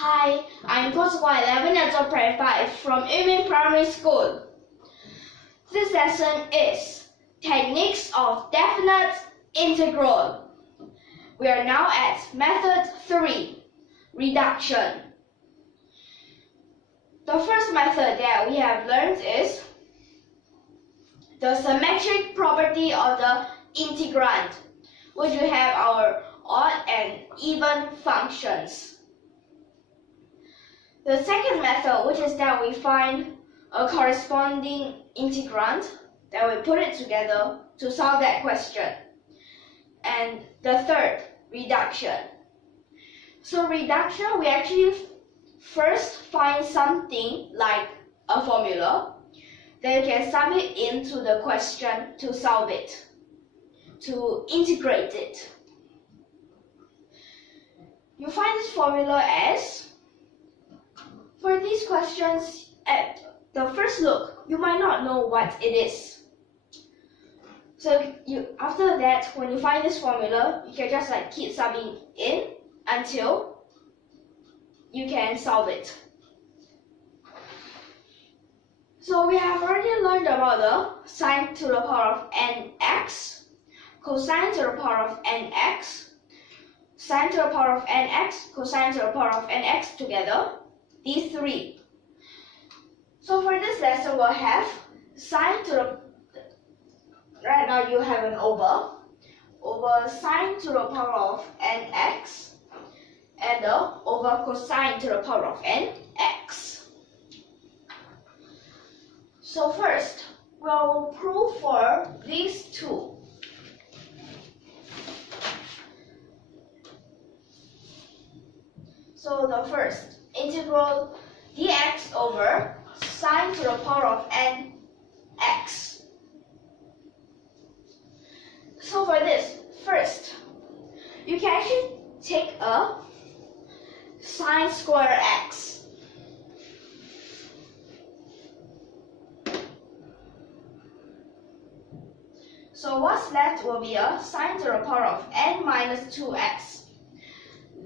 Hi, I'm course 11 years of grade 5 from YUMIN Primary School. This lesson is Techniques of Definite Integral. We are now at Method 3, Reduction. The first method that we have learned is the symmetric property of the integrand, which we have our odd and even functions. The second method, which is that we find a corresponding integrand, that we put it together to solve that question. And the third, reduction. So reduction, we actually first find something like a formula, then you can sum it into the question to solve it, to integrate it. You find this formula as, for these questions, at the first look, you might not know what it is. So after that, when you find this formula, you can just keep subbing in until you can solve it. So we have already learned about the sine to the power of nx, cosine to the power of nx, sine to the power of nx, cosine to the power of nx together, these three. So for this lesson, we'll have sine to the, right now you have an over sine to the power of nx, and over cosine to the power of nx. So first, we'll prove for these two. So the first, integral dx over sine to the power of nx. So for this, first, you can actually take a sine square x. So what's left will be a sine to the power of n minus 2x.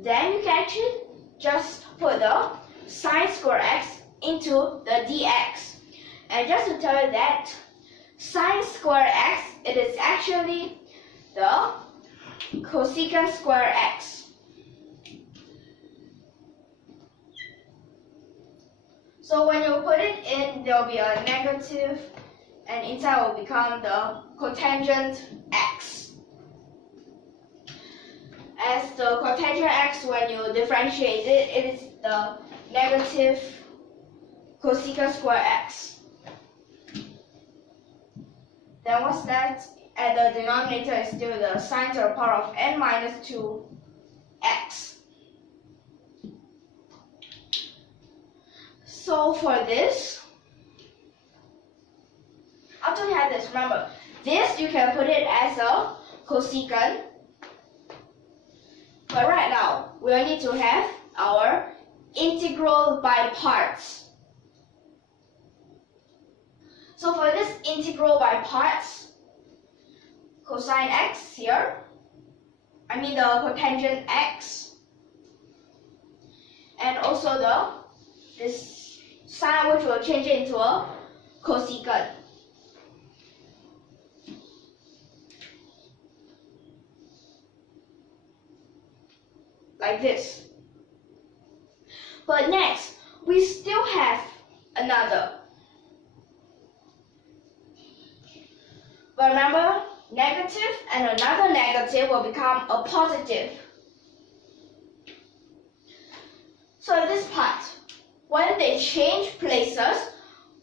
Then you can actually just put the sine square x into the dx. And just to tell you that sine square x, it is actually the cosecant square x. So when you put it in, there will be a negative, and inside will become the cotangent x. As the cotangent x, when you differentiate it, it is the negative cosecant square x. Then what's that? At the denominator is still the sine to the power of n minus 2x. So for this, after we have this, remember, this you can put it as a cosecant. But right now, we need to have our integral by parts. So for this integral by parts, cosine x here, I mean the cotangent x, and also this sine, which will change it into a cosecant. Like this. But next, we still have another. But remember, negative and another negative will become a positive. So this part, when they change places,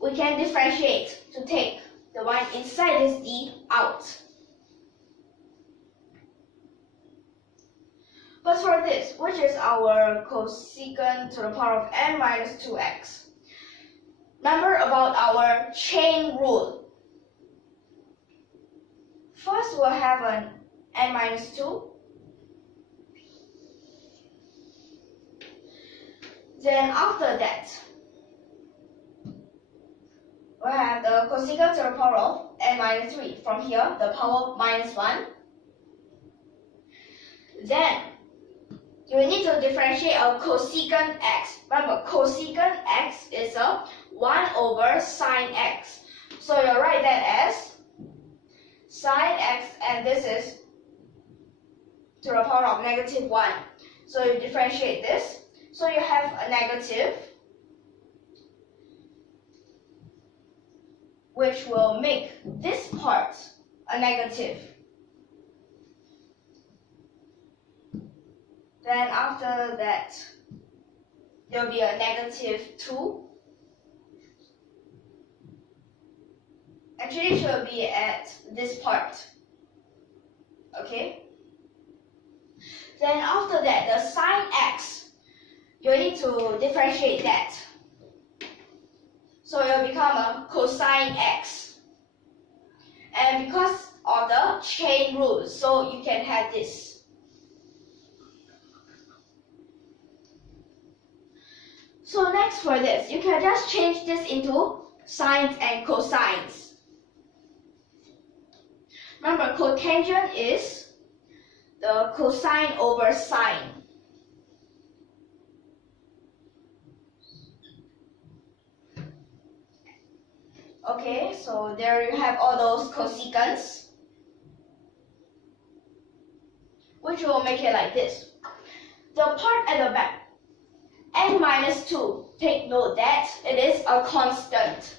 we can differentiate to take the one inside this d out. But for this, which is our cosecant to the power of n minus 2x, remember about our chain rule. First, we'll have an n minus 2. Then after that, we'll have the cosecant to the power of n minus 3. From here, the power minus 1. Then you need to differentiate a cosecant x. Remember, cosecant x is a 1 over sine x. So you write that as sine x, and this is to the power of negative 1. So you differentiate this. So you have a negative, which will make this part a negative. Then after that, there will be a negative 2. Actually, it should be at this part. Okay? Then after that, the sine x, you need to differentiate that. So it will become a cosine x. And because of the chain rule, so you can have this. So next for this, you can just change this into sines and cosines. Remember, cotangent is the cosine over sine. Okay, so there you have all those cosecants, which will make it like this. The part at the back, n minus 2, take note that it is a constant.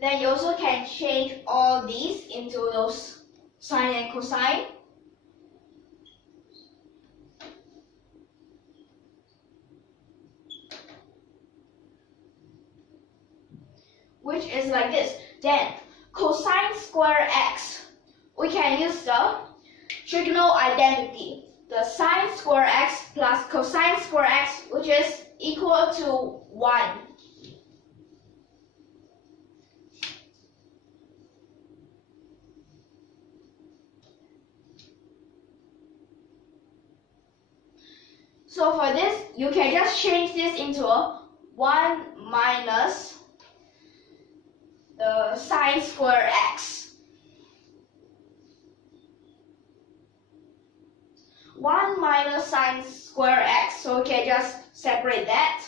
Then you also can change all these into those sine and cosine. Which is like this. Then cosine square x, we can use the trigonal identity. The sine square x plus cosine square x, which is equal to 1. So for this, you can just change this into a 1 minus the sine square x. 1 minus sine square x, so we can just separate that.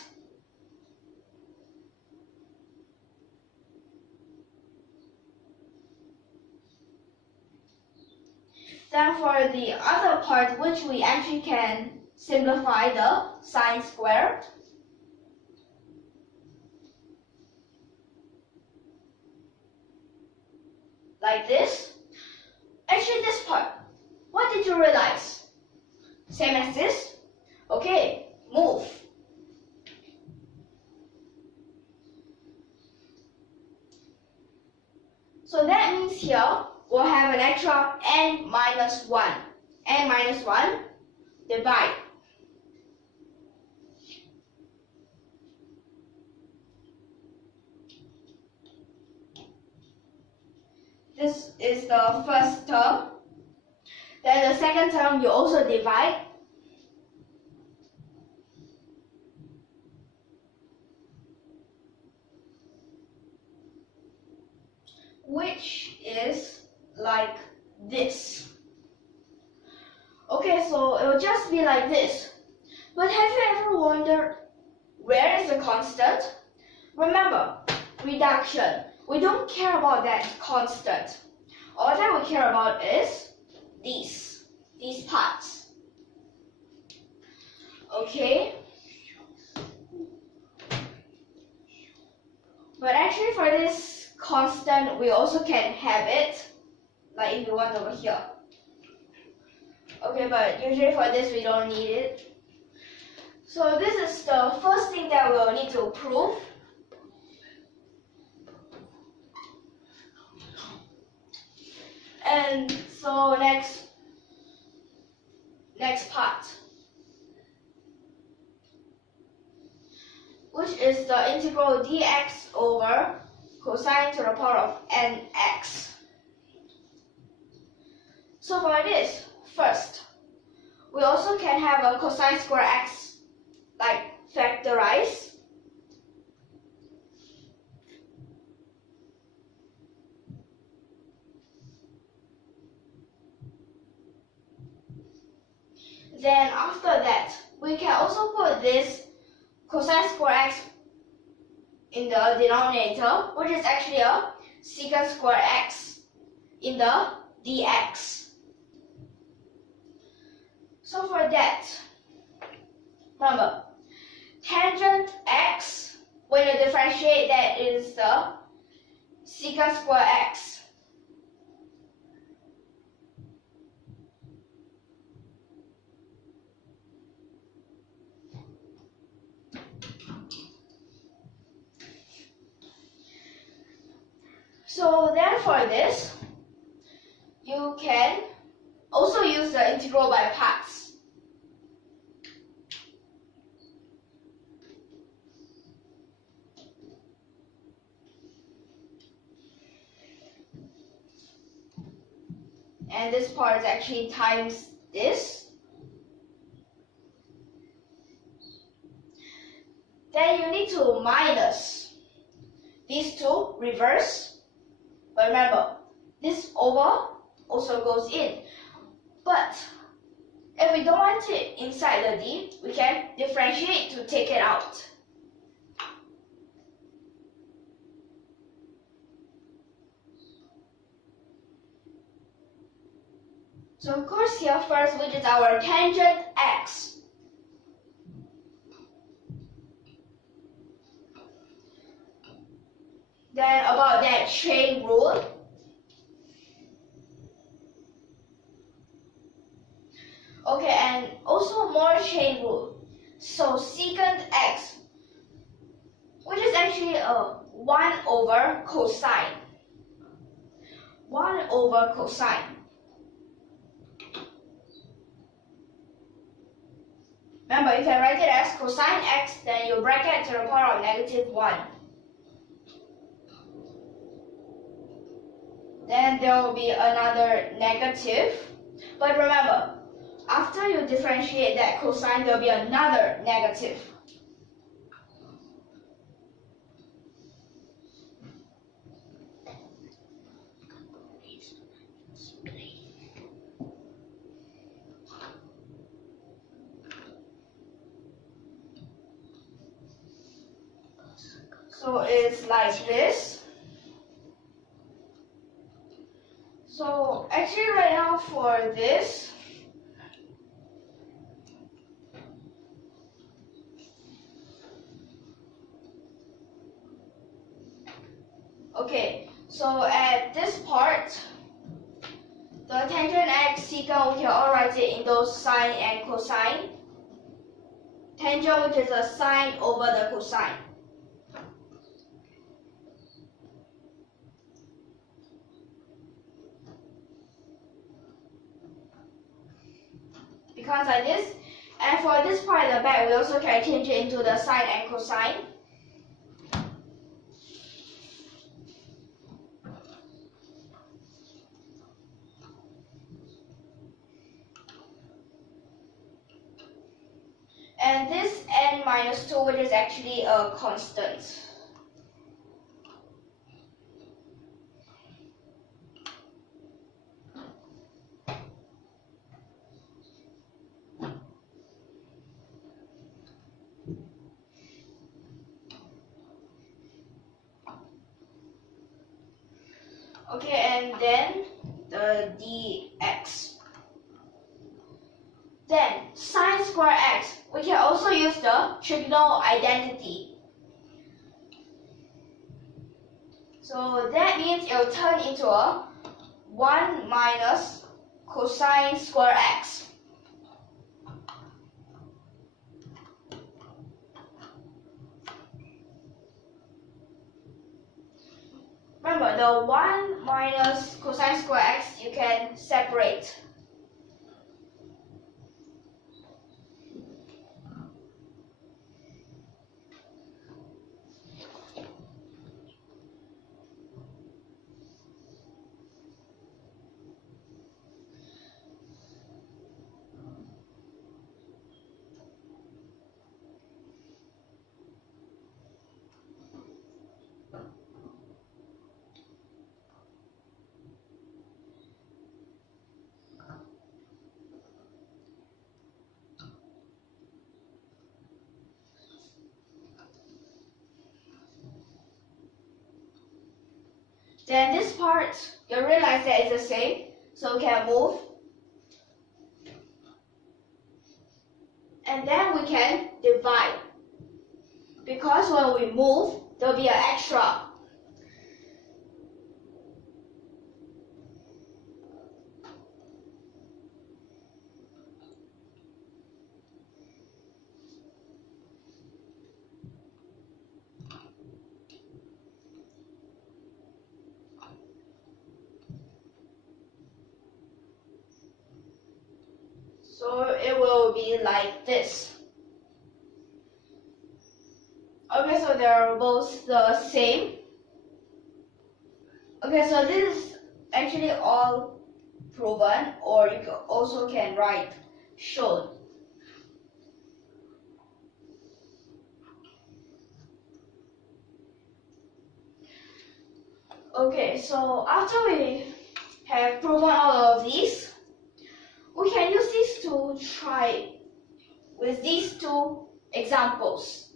Then for the other part, which we actually can simplify the sine square. Like this. Actually, this part, what did you realize? Same as this? Okay, move. So that means here, we'll have an extra n minus 1. n minus 1, divide. This is the first term. Then the second term, you also divide. Which is like this. Okay, so it will just be like this. But have you ever wondered where is the constant? Remember, reduction. We don't care about that constant. All that we care about is these parts. Okay? But actually for this constant, we also can have it, like if you want over here. Okay, but usually for this, we don't need it. So this is the first thing that we'll need to prove. And so next part, which is the integral dx over cosine to the power of nx. So for this, first, we also can have a cosine square x, like factorize. Then after that, we can also put this cosine square x in the denominator, which is actually a secant square x in the dx. So for that, remember, tangent x, when you differentiate that, is the secant square x. So then for this, you can also use the integral by parts. And this part is actually times this. Then you need to minus these two, reverse. But remember, this over also goes in. But if we don't want it inside the d, we can differentiate to take it out. So of course here first, which is our tangent x. Then about that chain rule. Okay, and also more chain rule. So secant x, which is actually a 1 over cosine. 1 over cosine. Remember, you can write it as cosine x, then you bracket to the power of -1. Then there will be another negative. But remember, after you differentiate that cosine, there will be another negative. So it's like this. So actually right now for this, okay, so at this part, the tangent x, secant, we can all write it in those sine and cosine. Tangent, which is a sine over the cosine. Becomes like this, and for this part in the back, we also can change it into the sine and cosine. And this n minus 2, which is actually a constant. Okay, and then the dx. Then sine square x, we can also use the trigonal identity. So that means it will turn into a 1 minus cosine square x. Remember, the 1 minus cosine square x you can separate. Then this part, you realize that it's the same, so we can move. And then we can divide. Because when we move, there'll be an extra. So it will be like this. Okay, so they're both the same. Okay, so this is actually all proven, or you also can write shown. Okay, so after we have proven all of these, we can use these to try with these two examples.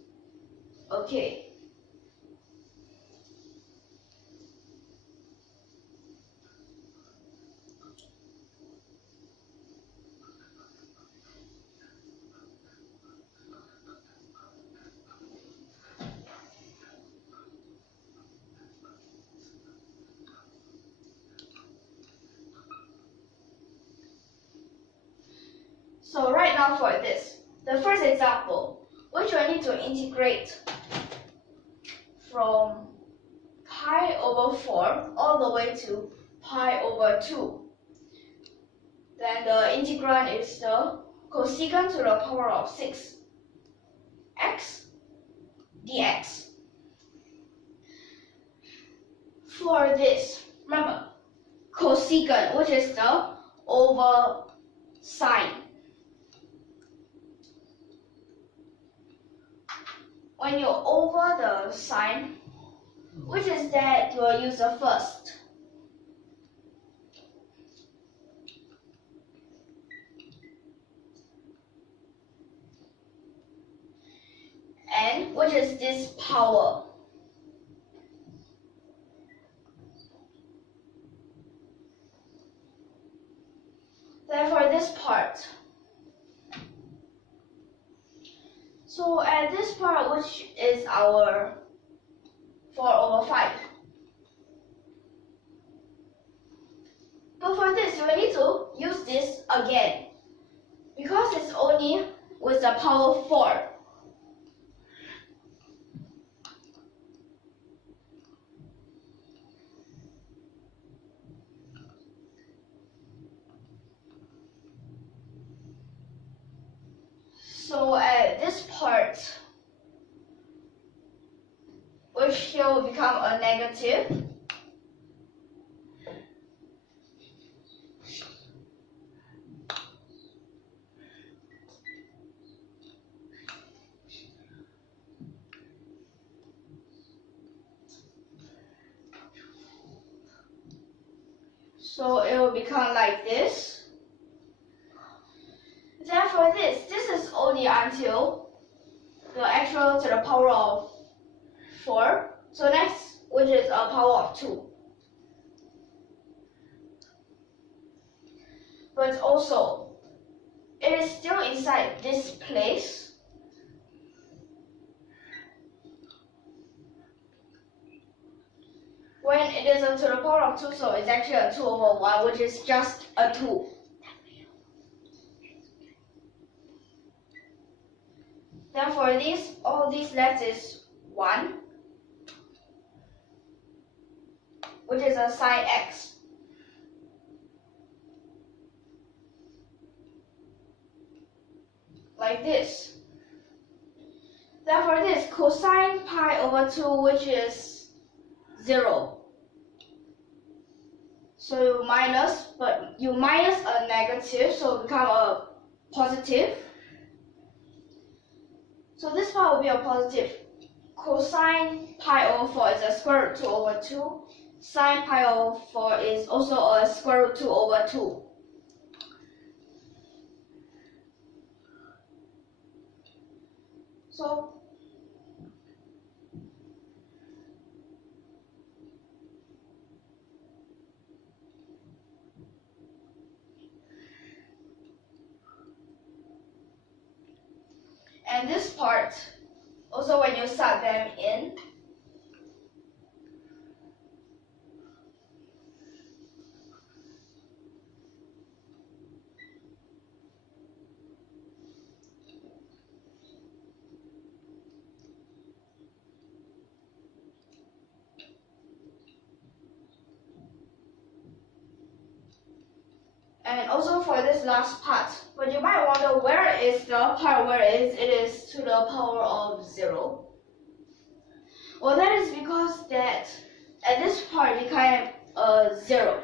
Okay. So right now for this, the first example, which I need to integrate from pi over 4 all the way to pi over 2. Then the integrand is the cosecant to the power of 6 x dx. For this, remember, cosecant, which is the over sign. When you're over the sign, which is that you will use the first. And which is this power. Then for this part. So at this part, which is our 4 over 5. But for this, we need to use this again. Because it's only with the power 4. So at this part, which here will become a negative, so it will become like this. Then for this is only until the actual to the power of 4. So next, which is a power of 2. But also, it is still inside this place. When it is to the power of 2, so it's actually a 2 over 1, which is just a 2. Then for this, all these left is 1, which is a sine x. Like this. Then for this, cosine pi over 2, which is 0. So you minus, but you minus a negative, so it become a positive. So this part will be a positive. Cosine pi over 4 is a square root 2 over 2. Sine pi over 4 is also a square root 2 over 2. So part, also when you start them in, and also for this last part, but you might wonder where is the part where it is to the power of 0. Well, that is because that at this part became 0.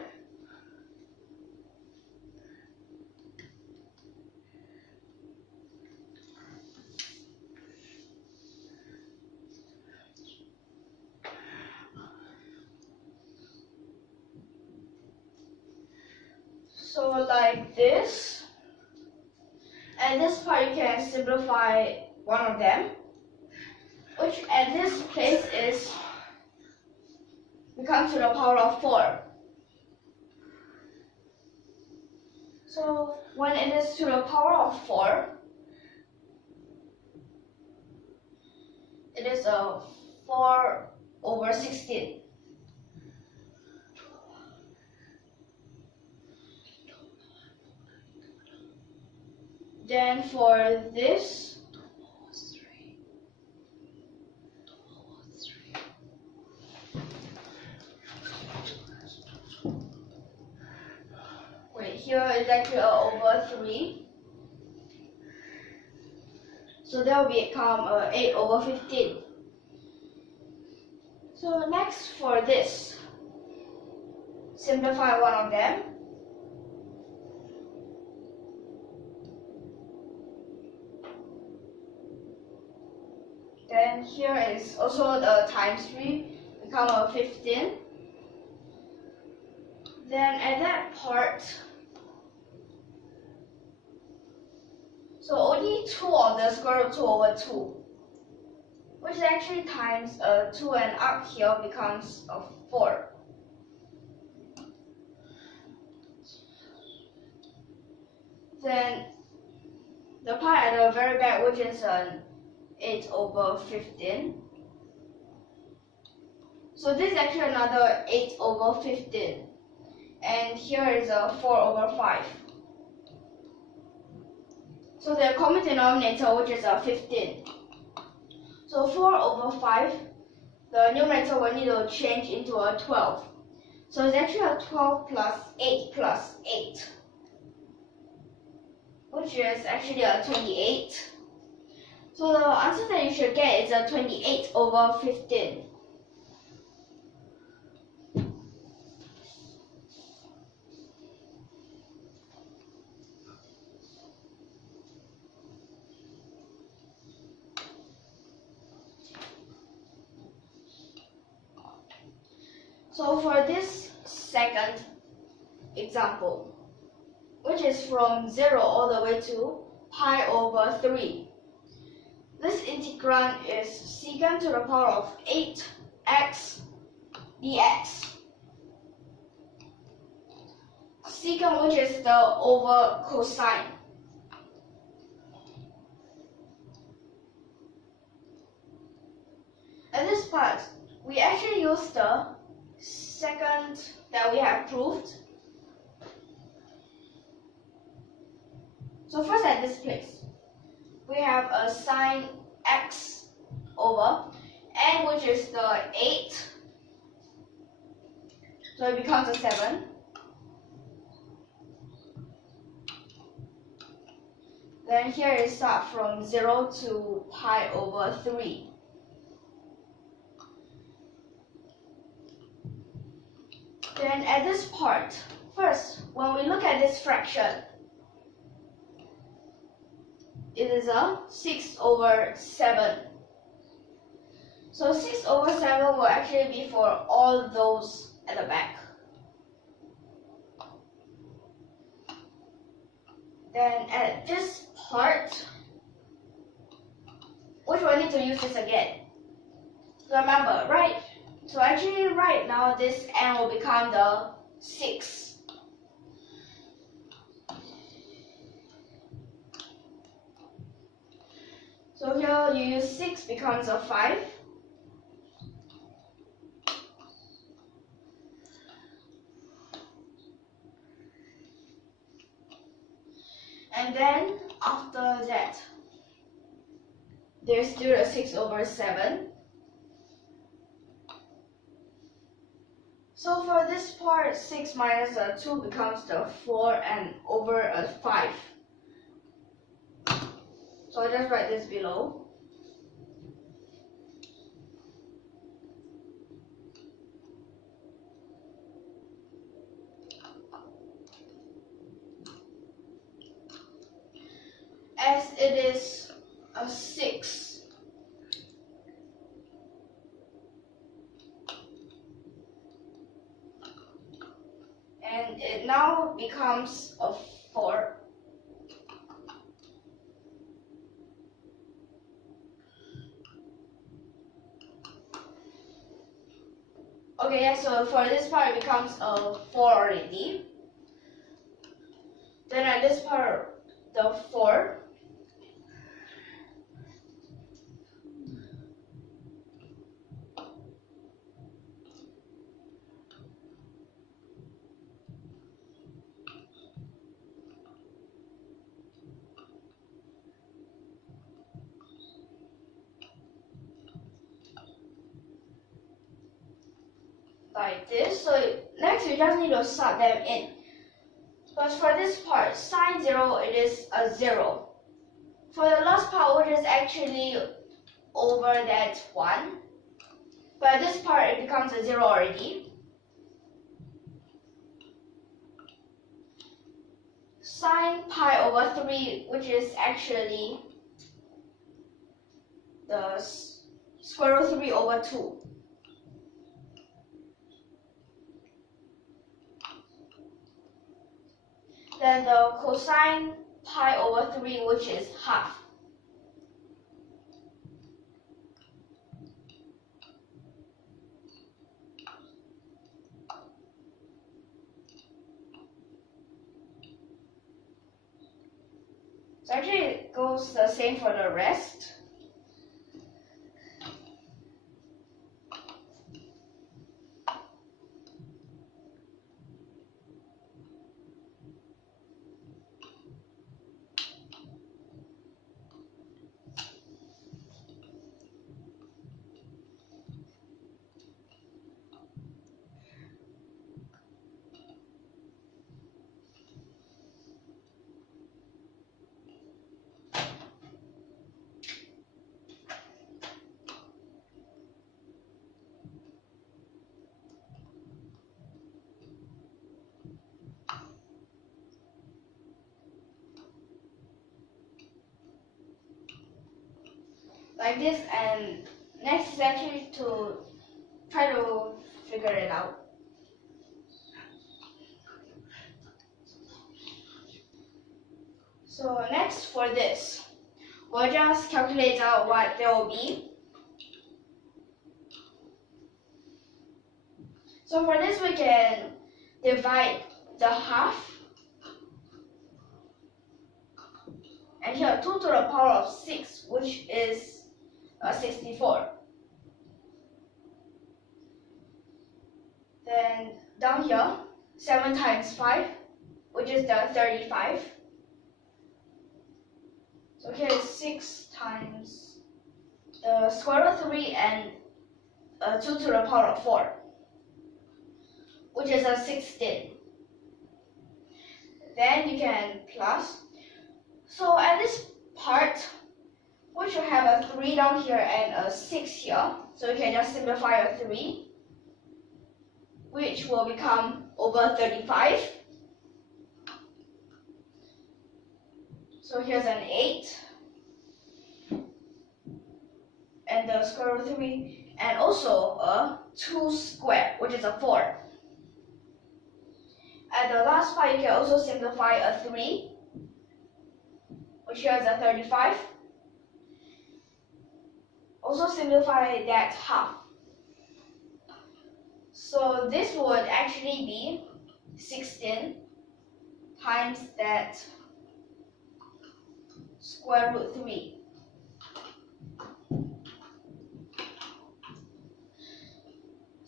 So like this, and this part you can simplify one of them, which at this place is becomes to the power of 4. So when it is to the power of 4, it is a 4/16. Then for this, wait, here is actually over 3. So that will become 8/15. So next for this, simplify one of them. Then here is also the times 3, become a 15. Then at that part, so only 2 of the square root 2/2, which is actually times 2, and up here becomes a 4. Then the part at the very back, which is an 8/15. So this is actually another 8/15. And here is a 4/5. So the common denominator, which is a 15. So 4/5, the numerator will need to change into a 12. So it's actually a 12 plus 8 plus 8, which is actually a 28. So the answer that you should get is a 28/15. So for this second example, which is from 0 all the way to pi/3, this integrand is secant to the power of 8x dx. Secant, which is the over cosine. At this part, we actually use the second that we have proved. So first at this place, we have a sine x over n, which is the 8. So it becomes a 7. Then here it starts from 0 to pi/3. Then at this part, first, when we look at this fraction, it is a 6/7. So 6/7 will actually be for all those at the back. Then at this part, which we'll need to use this again. Remember, right? So actually right now this n will become the 6. So here you use 6 becomes a 5. And then after that, there's still a 6 over 7. So for this part, 6 minus a 2 becomes the 4 and over a 5. So I'll just write this below. As it is a 6, and it now becomes a 4. Okay, yeah, so for this part it becomes a 4 already. Then at this part, the 4. Like this. So next you just need to sub them in. But for this part, sine 0, it is a 0. For the last part, which is actually over that 1, but this part it becomes a 0 already. Sine pi over 3, which is actually the square root 3 over 2. Then the cosine pi over 3, which is half. So actually it goes the same for the rest. Like this, and next is actually to try to figure it out. So next for this, we'll just calculate out what there will be. So for this we can divide the half, and here 2 to the power of 6, which is 64. Then down here, 7 times 5, which is the 35. So here is 6 times the square root 3 and 2 to the power of 4, which is a 16. Then you can plus. So at this part, we should have a 3 down here and a 6 here. So we can just simplify a 3, which will become over 35. So here's an 8. And the square root 3. And also a 2 squared, which is a 4. At the last part, you can also simplify a 3, which here is a 35. Also simplify that half. So this would actually be 16 times that square root 3.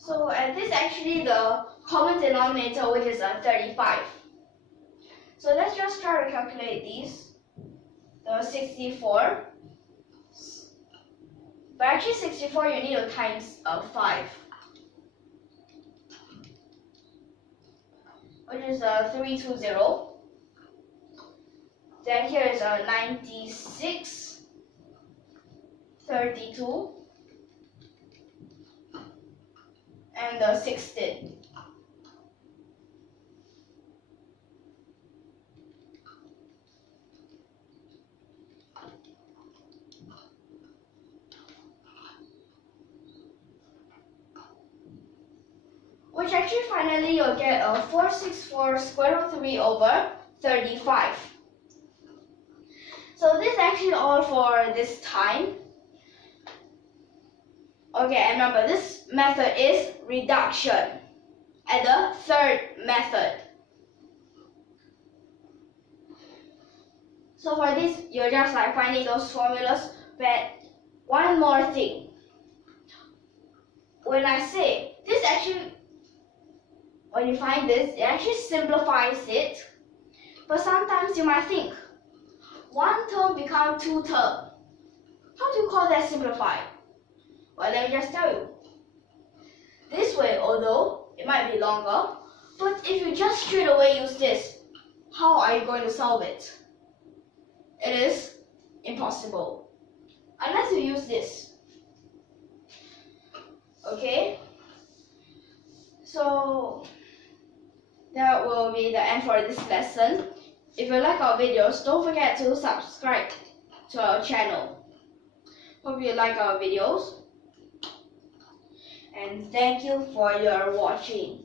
So and this is actually the common denominator, which is 35. So let's just try to calculate these. The 64. But actually 64 you need to times 5. Which is 320. Then here is 96, 32, and 16. Which actually finally you'll get 464 square root 3 over 35. So this is actually all for this time. Okay, and remember this method is reduction. And the third method. So for this, you're just like finding those formulas. But one more thing. When I say this actually, when you find this, it actually simplifies it. But sometimes you might think, one term becomes two terms. How do you call that simplified? Well, let me just tell you. This way, although it might be longer, but if you just straight away use this, how are you going to solve it? It is impossible. Unless you use this. Okay? So, that will be the end for this lesson. If you like our videos, don't forget to subscribe to our channel. Hope you like our videos. And thank you for your watching.